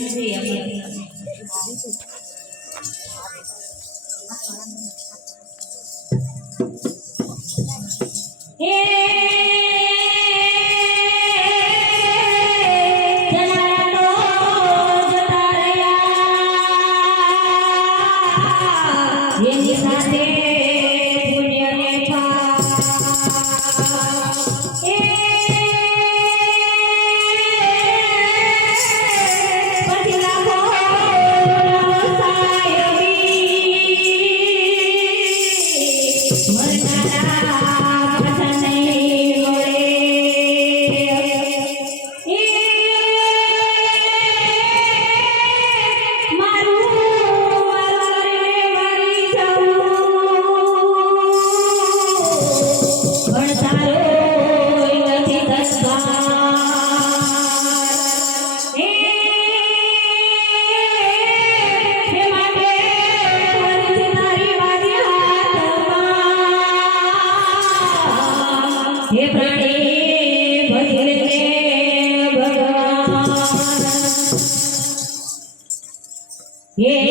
Hey! हे प्रणे भजते भगवान हे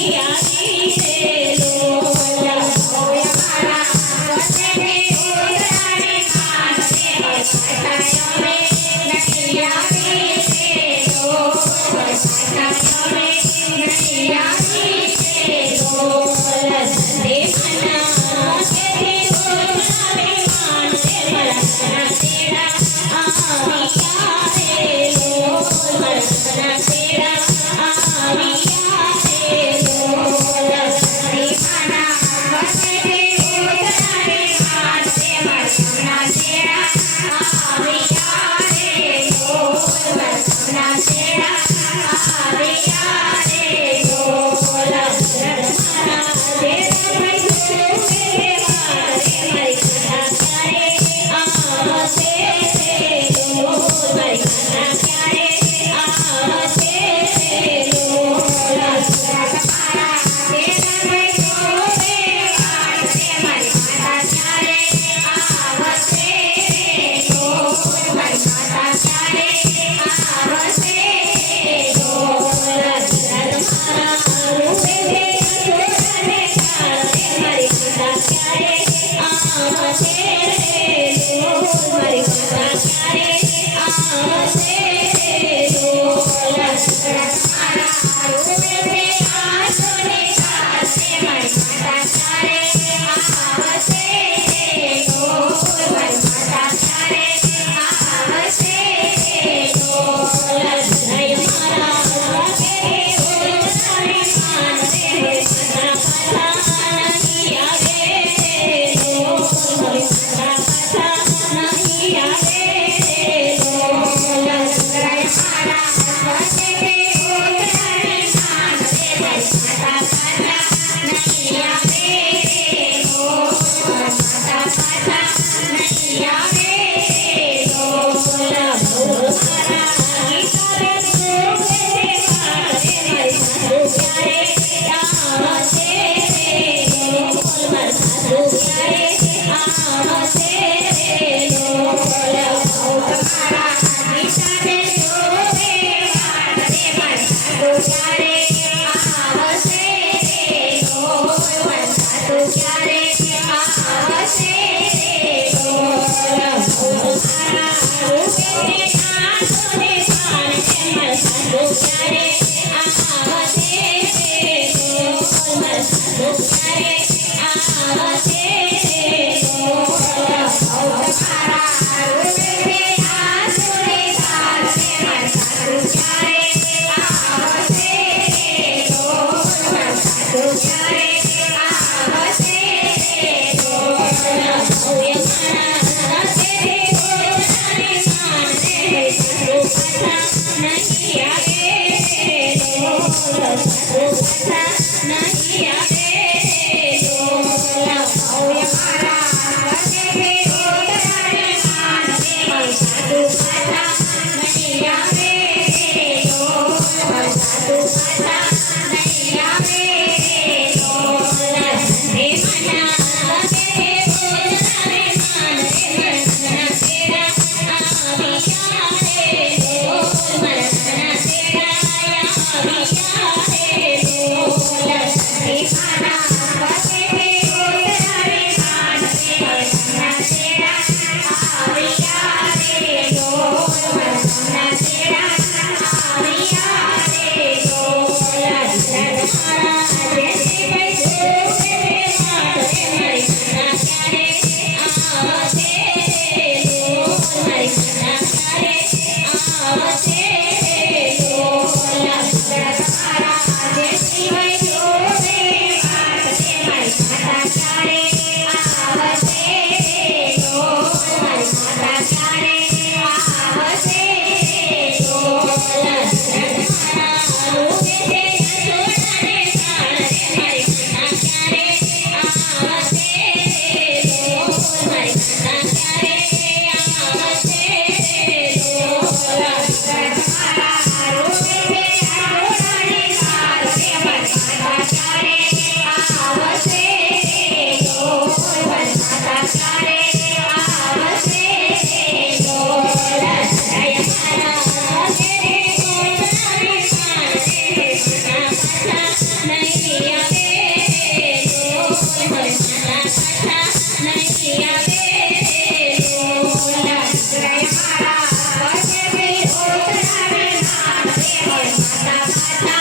আসিয়া Oh, ಮಾತಾ ಮಾತಾ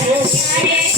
Deus.